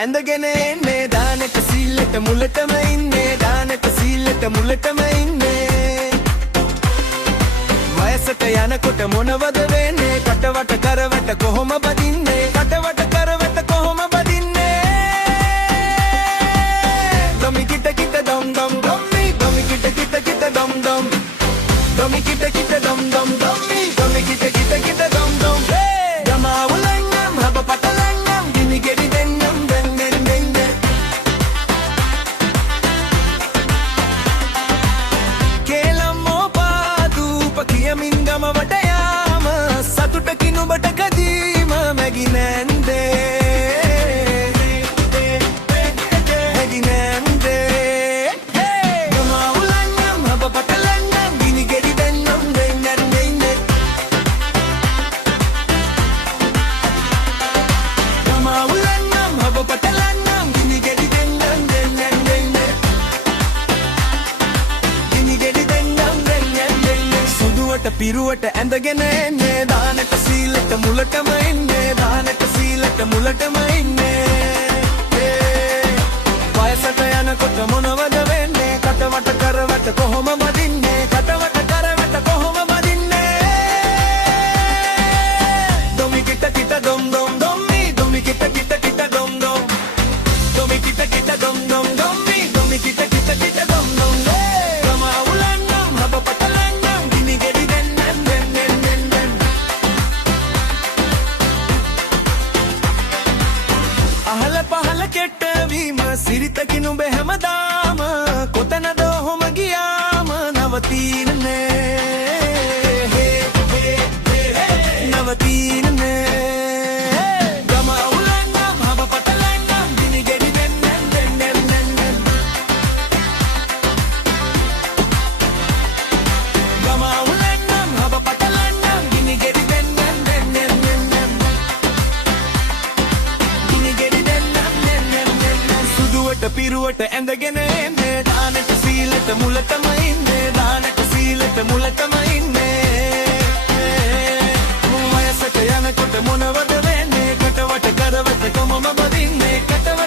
ඇඳගෙන එන්නේ දානක සීලෙට මුලටම ඉන්නේ දානක සීලෙට මුලටම ඉන්නේ වයසට යනකොට මොනවද වෙන්නේ කටවට කරවට කොහොම බදින්නේ කටවට කරවට කොහොම බදින්නේ දොමි කිට කිට දොම් දොම් දොම්මි දොමි කිට කිට කිට දොම් දොම් දොමි කිට කිට දොම් දොම් දොම්මි දොමි කිට කිට කිට දොම් දොම් ගමාවුලන්නම් හබ පටලන්නම් ගිනි ගෙඩි දෙන්නම් දෙන් දෙන් දෙන් දෙන් කේලම්මෝ පාදූප කියමින් ගමවට යාම සතුට කිනුබට කදීම මැගි නැන්දේ මැගි නැන්දේ ගමාවුලන්නම් හබ පටලන්නම් ගිනි ගෙඩි දෙන්නම් දෙන් දෙන් දෙන් දෙන් ගමාවුලන්නම් හබ පටලන්නම් ගිනි ගෙඩි දෙන්නම් දෙන් දෙන් දෙන් දෙන් ගිනි ගෙඩි දෙන්නම් දෙන් දෙන් දෙන් දෙන් සුදුවට පිරුවට ඇඳගෙන එන්නේ දානක සීලෙට මුලටම ඉන්නේ දානක සීලෙට මුලටම ඉන්නේ වයසට යනකොට මොනවද වෙන්නේ කටවට කරවට කොහොම බදින්නේ කටවට කරවට කොහොම බදින්නේ දොමි කිට කිට දොම් දොම් දොම්මි දොමි කිට කිට කිට දොම් දොම් දොමි කිට කිට දොම් දොම් දොම්මි දොමි කිට කිට කිට දොම් දොම් ගමාවුලන්නම් හබ පටලන්නම් ගිනි ගෙඩි දෙන්නම් දෙන් දෙන් දෙන් දෙන් අහල පහල කෙටවීම සිරිතකින් උඹ හැමදාම කොතනද ඔහොම ගියාම නවතින්නේ නවතින්නේ ගමාවුලන්නම් හබ පටලන්නම් ගිනි ගෙඩි දෙන්නම් දෙන් දෙන් දෙන් දෙන් ගමාවුලන්නම් හබ පටලන්නම් ගිනි ගෙඩි දෙන්නම් දෙන් දෙන් දෙන් දෙන් ගිනි ගෙඩි දෙන්නම් දෙන් දෙන් දෙන් සුදුවට පිරුවට ඇඳගෙන එන්නේ දානක සීලෙට මුලටම ඉන්නේ දානක සීලෙට මුලටම ඉන්නේ වයසට යනකොට මොනවද වෙන්නේ කටවට කරවට කොමම බදින්නේ කටවට